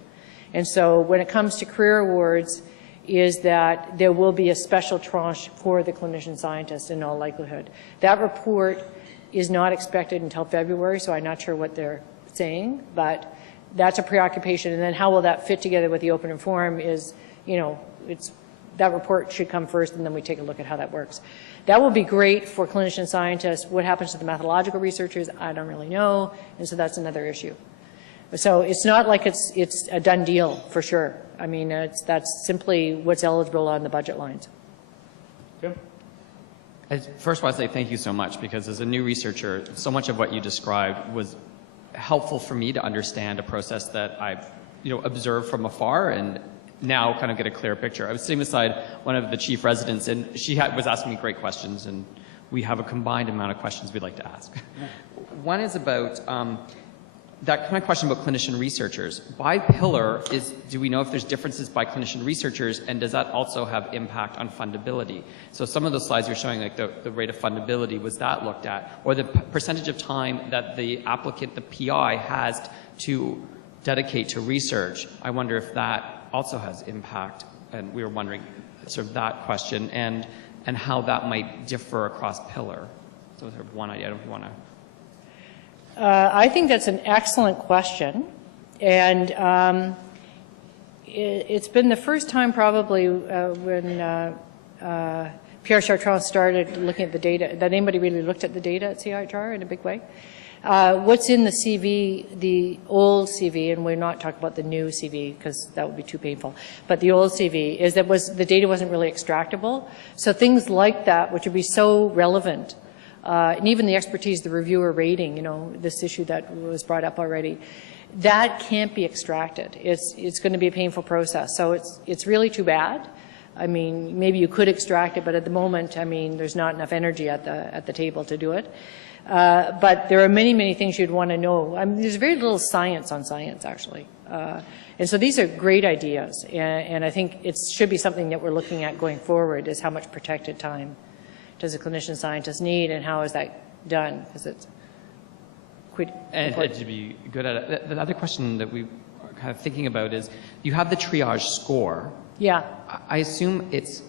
And so when it comes to career awards, is that there will be a special tranche for the clinician scientist in all likelihood. That report is not expected until February, so I'm not sure what they're saying, but that's a preoccupation. And then how will that fit together with the open and forum is, you know, that report should come first, and then we take a look at how that works. That will be great for clinician scientists. What happens to the methodological researchers, I don't really know, and so that's another issue. So it's not like it's a done deal for sure. I mean, that's simply what's eligible on the budget lines. Jim? First, I want to say thank you so much, because as a new researcher, so much of what you described was helpful for me to understand a process that I've observed from afar and now kind of get a clear picture. I was sitting beside one of the chief residents, and she was asking me great questions, and we have a combined amount of questions we'd like to ask. Yeah. One is about that kind of question about clinician researchers. By pillar, do we know if there's differences by clinician researchers, and does that also have impact on fundability? So some of those slides you're showing, like the rate of fundability, was that looked at? Or the percentage of time that the applicant, the PI, has to dedicate to research? I wonder if that also has impact, and we were wondering sort of that question, and how that might differ across pillar. So sort of one idea. I don't know if you want to... I think that's an excellent question, and it's been the first time probably when Pierre Chartrand started looking at the data that anybody really looked at the data at CIHR in a big way. What's in the CV, the old CV, and we're not talking about the new CV because that would be too painful, but the old CV is that the data wasn't really extractable. So things like that, which would be so relevant, and even the expertise, the reviewer rating, this issue that was brought up already, that can't be extracted. It's going to be a painful process. So it's really too bad. I mean, maybe you could extract it, but at the moment, I mean, there's not enough energy at the table to do it. But there are many, many things you'd want to know. I mean, there's very little science on science, actually. And so these are great ideas, and I think it should be something that we're looking at going forward, is how much protected time does a clinician scientist need, and how is that done? Because it's quite important. And to be good at it. The other question that we are kind of thinking about is, you have the triage score. Yeah. I assume it's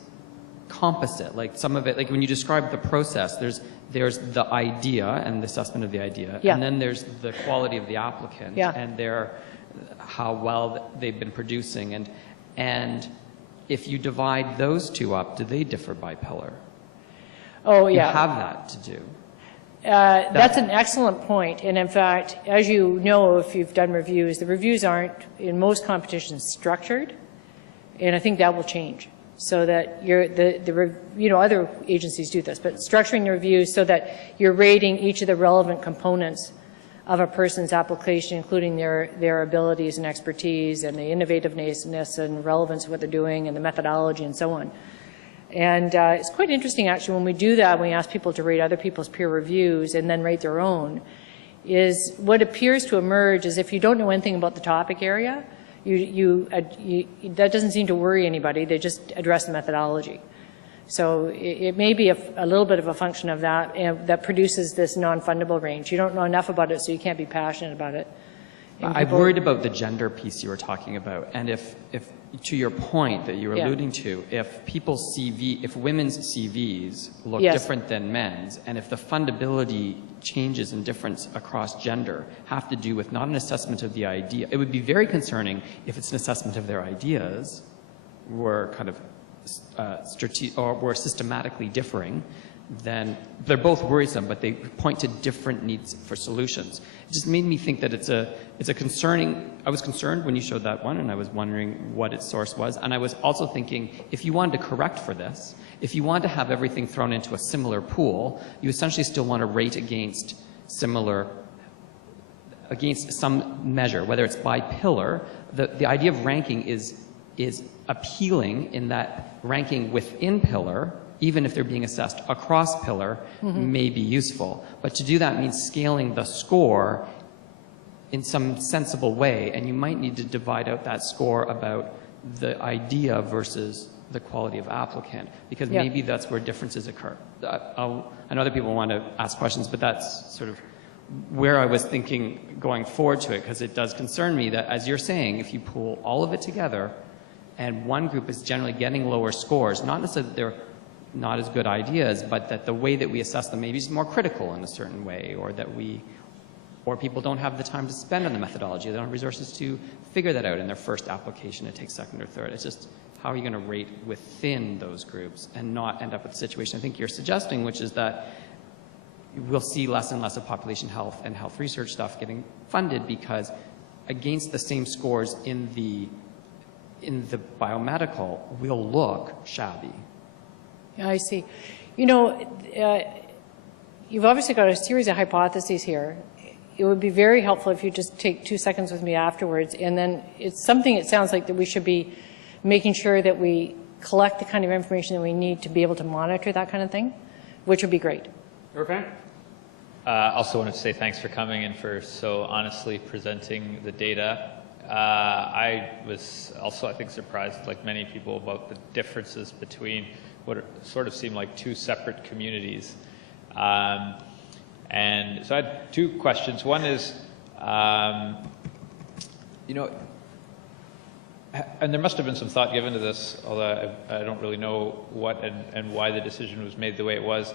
composite, like some of it, like when you describe the process, there's the idea and the assessment of the idea, yeah. and then there's the quality of the applicant, yeah. and how well they've been producing, and if you divide those two up, do they differ by pillar? Oh, yeah. You have that to do. That's an excellent point. And in fact, as you know, if you've done reviews, the reviews aren't, in most competitions, structured. And I think that will change. So that other agencies do this, but structuring the reviews so that you're rating each of the relevant components of a person's application, including their abilities and expertise and the innovativeness and relevance of what they're doing and the methodology and so on. And it's quite interesting, actually, when we do that, when we ask people to rate other people's peer reviews and then rate their own, is what appears to emerge is if you don't know anything about the topic area, that doesn't seem to worry anybody. They just address the methodology. So it may be a little bit of a function of that, that produces this non-fundable range. You don't know enough about it, so you can't be passionate about it. I'm worried about the gender piece you were talking about, and if to your point that you were alluding to, if women's CVs look different than men's, and if the fundability changes and difference across gender have to do with not an assessment of the idea, it would be very concerning if it's an assessment of their ideas were kind of were systematically differing. Then they're both worrisome, but they point to different needs for solutions. It just made me think that it's a concerning. I was concerned when you showed that one, and I was wondering what its source was. And I was also thinking, if you wanted to correct for this, if you want to have everything thrown into a similar pool, you essentially still want to rate against some measure, whether it's by pillar. The idea of ranking is appealing in that ranking within pillar, even if they're being assessed across pillar, may be useful. But to do that means scaling the score in some sensible way, and you might need to divide out that score about the idea versus the quality of applicant, because maybe that's where differences occur. I know other people want to ask questions, but that's sort of where I was thinking going forward to it, because it does concern me that, as you're saying, if you pull all of it together, and one group is generally getting lower scores, not necessarily that they're not as good ideas, but that the way that we assess them maybe is more critical in a certain way, or people don't have the time to spend on the methodology. They don't have resources to figure that out in their first application. It takes second or third. It's just, how are you going to rate within those groups and not end up with a situation I think you're suggesting, which is that we'll see less and less of population health and health research stuff getting funded, because against the same scores in the biomedical will look shabby. Yeah, I see. You know, you've obviously got a series of hypotheses here. It would be very helpful if you just take 2 seconds with me afterwards, and then it's something it sounds like that we should be making sure that we collect the kind of information that we need to be able to monitor that kind of thing, which would be great. Okay. Also wanted to say thanks for coming and for so honestly presenting the data. I was also, I think, surprised, like many people, about the differences between what sort of seemed like two separate communities. And so I had two questions. One is, you know, and there must have been some thought given to this, although I don't really know what and why the decision was made the way it was,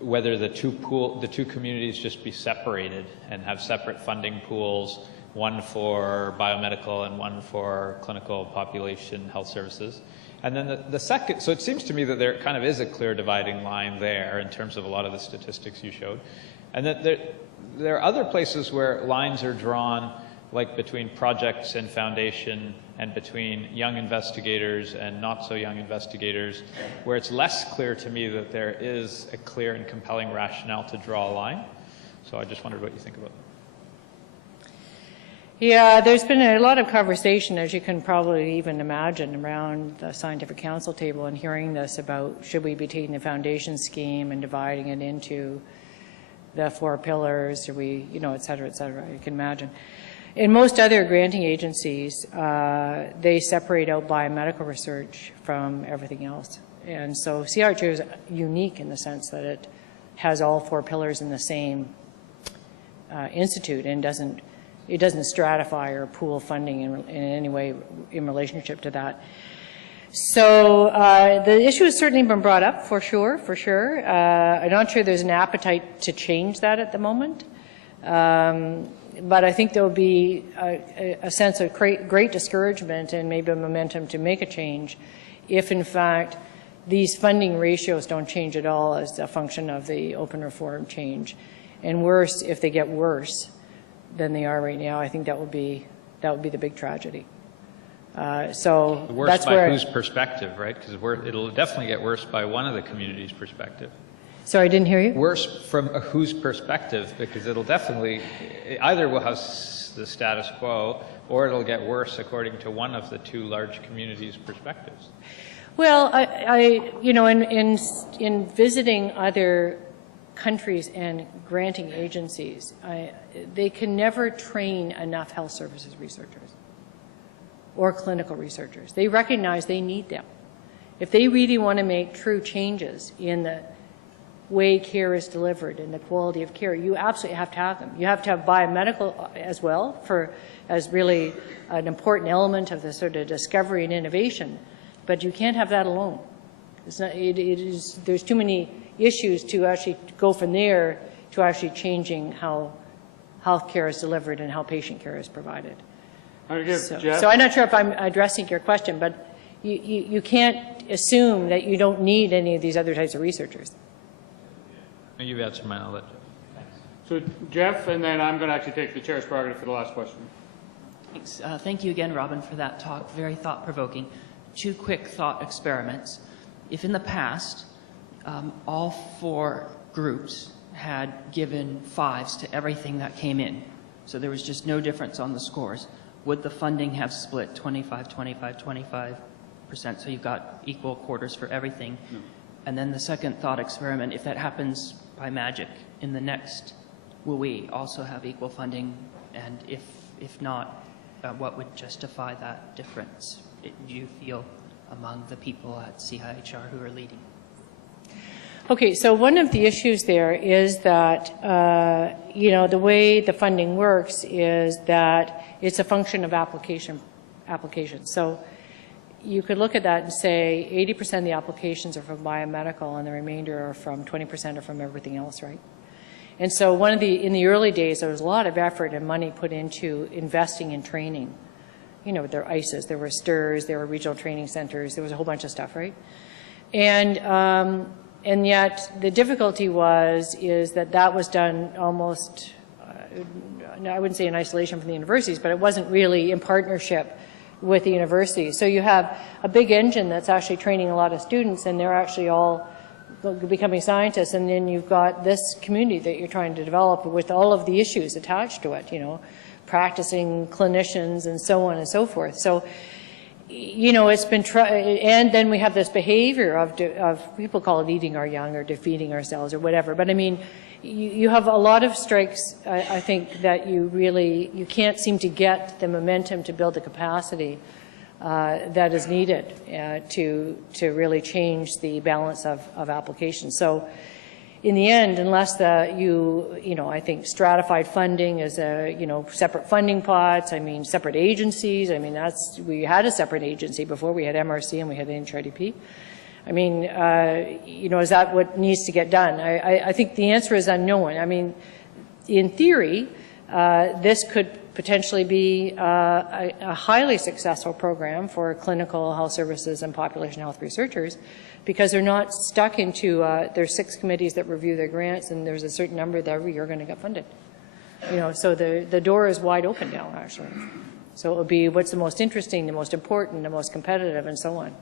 whether the two communities just be separated and have separate funding pools, one for biomedical and one for clinical population health services. And then the second, so it seems to me that there kind of is a clear dividing line there in terms of a lot of the statistics you showed. And that there are other places where lines are drawn, like between projects and foundation and between young investigators and not so young investigators, where it's less clear to me that there is a clear and compelling rationale to draw a line. So I just wondered what you think about that. Yeah, there's been a lot of conversation, as you can probably even imagine, around the scientific council table and hearing this about should we be taking the foundation scheme and dividing it into the 4 pillars, you know, et cetera, you can imagine. In most other granting agencies, they separate out biomedical research from everything else. And so CIHR is unique in the sense that it has all 4 pillars in the same institute and it doesn't stratify or pool funding in any way in relationship to that. So the issue has certainly been brought up for sure. I'm not sure there's an appetite to change that at the moment. But I think there will be a sense of great discouragement and maybe a momentum to make a change if, in fact, these funding ratios don't change at all as a function of the open reform change. And worse, if they get worse than they are right now, I think that would be the big tragedy. So worse that's by where whose perspective, right? Because it'll definitely get worse by one of the community's perspective. Sorry, I didn't hear you. Worse from whose perspective, because it'll definitely either will have the status quo or it'll get worse according to one of the 2 large communities' perspectives. Well, you know, in visiting other countries and granting agencies, they can never train enough health services researchers or clinical researchers. They recognize they need them. If they really want to make true changes in the way care is delivered and the quality of care, you absolutely have to have them. You have to have biomedical as well as really an important element of the sort of discovery and innovation, but you can't have that alone. There's too many issues to actually go from there to actually changing how health care is delivered and how patient care is provided. So I'm not sure if I'm addressing your question, but you can't assume that you don't need any of these other types of researchers. You've answered mine, I'll let you. So Jeff, and then I'm going to actually take the chair's prerogative for the last question. Thanks. Thank you again, Robyn, for that talk. Very thought-provoking. 2 quick thought experiments. If in the past, all 4 groups had given 5s to everything that came in, so there was just no difference on the scores, would the funding have split 25, 25, 25%, so you've got equal quarters for everything? No. And then the second thought experiment, if that happens by magic in the next, will we also have equal funding? And if not, what would justify that difference, do you feel, among the people at CIHR who are leading? Okay, so one of the issues there is that, you know, the way the funding works is that it's a function of application. So you could look at that and say 80% of the applications are from biomedical and the remainder are from 20% are from everything else, right? And so in the early days, there was a lot of effort and money put into investing in training. You know, there were ICEs, there were STIRs, there were regional training centers, there was a whole bunch of stuff, right? And yet the difficulty is that was done almost, I wouldn't say in isolation from the universities, but it wasn't really in partnership with the universities. So you have a big engine that's actually training a lot of students, and they're actually all becoming scientists, and then you've got this community that you're trying to develop with all of the issues attached to it, you know, practicing clinicians and so on and so forth. So, you know, it's been and then we have this behavior of people call it eating our young or defeating ourselves or whatever. But I mean, you have a lot of strikes, I think, that you can't seem to get the momentum to build the capacity that is needed to really change the balance of applications. So in the end, unless I think stratified funding is separate funding pots, separate agencies, we had a separate agency before, we had MRC and we had the NHRDP. Is that what needs to get done? I think the answer is unknown. In theory, this could potentially be a highly successful program for clinical health services and population health researchers, because they're not stuck into, there's 6 committees that review their grants, and there's a certain number that every year are going to get funded. So the door is wide open now, actually. So it would be what's the most interesting, the most important, the most competitive, and so on.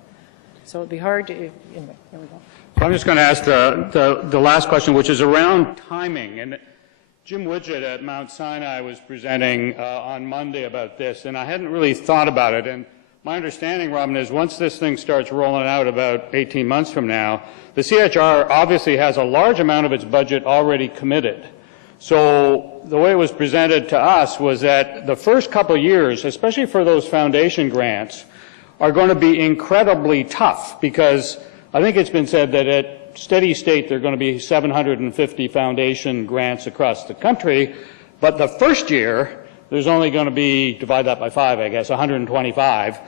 So it would be hard to, anyway, there we go. So I'm just going to ask the last question, which is around timing. And Jim Widget at Mount Sinai was presenting on Monday about this, and I hadn't really thought about it. And my understanding, Robyn, is once this thing starts rolling out about 18 months from now, the CIHR obviously has a large amount of its budget already committed. So the way it was presented to us was that the first couple of years, especially for those foundation grants, are going to be incredibly tough, because I think it's been said that at steady state there are going to be 750 foundation grants across the country, but the first year there's only going to be, divide that by 5, I guess, 125,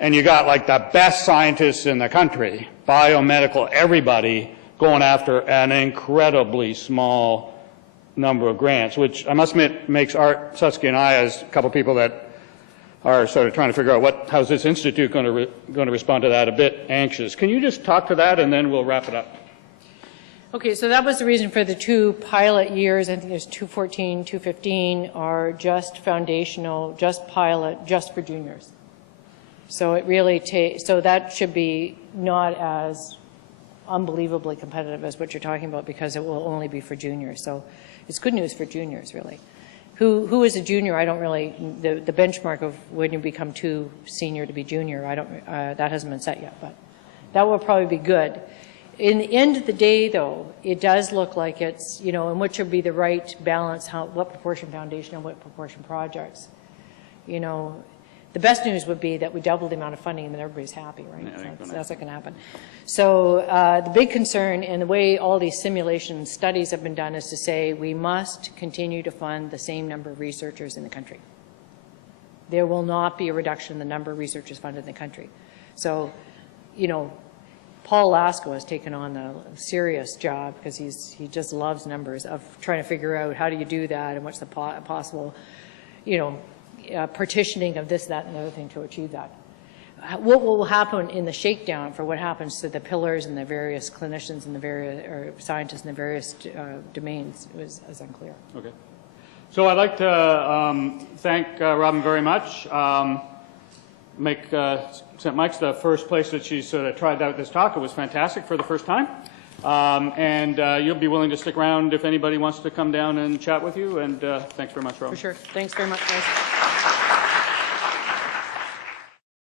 and you got like the best scientists in the country, biomedical, everybody going after an incredibly small number of grants, which I must admit makes Art Susky and I, as a couple of people that are sort of trying to figure out how's this institute going to respond to that, a bit anxious. Can you just talk to that, and then we'll wrap it up? Okay, so that was the reason for the 2 pilot years. I think there's 214, 215 are just foundational, just pilot, just for juniors. So it really so that should be not as unbelievably competitive as what you're talking about, because it will only be for juniors. So it's good news for juniors, really. Who is a junior? I don't really, the benchmark of when you become too senior to be junior, I don't, that hasn't been set yet, but that will probably be good. In the end of the day, though, it does look like it's, you know, and what should be the right balance, what proportion foundation and what proportion projects. You know, the best news would be that we double the amount of funding and then everybody's happy, right? Yeah, That's not going to happen. So the big concern, and the way all these simulation studies have been done, is to say we must continue to fund the same number of researchers in the country. There will not be a reduction in the number of researchers funded in the country. So, you know, Paul Lasko has taken on a serious job, because he just loves numbers, of trying to figure out how do you do that and what's the possible, you know, partitioning of this, that, and the other thing to achieve that. What will happen in the shakedown for what happens to the pillars and the various clinicians and the various scientists in the various domains is unclear. Okay. So I'd like to thank Robyn very much. St. Mike's the first place that she's sort of tried out this talk. It was fantastic for the first time. And you'll be willing to stick around if anybody wants to come down and chat with you. And thanks very much, Robyn. For sure. Thanks very much, guys.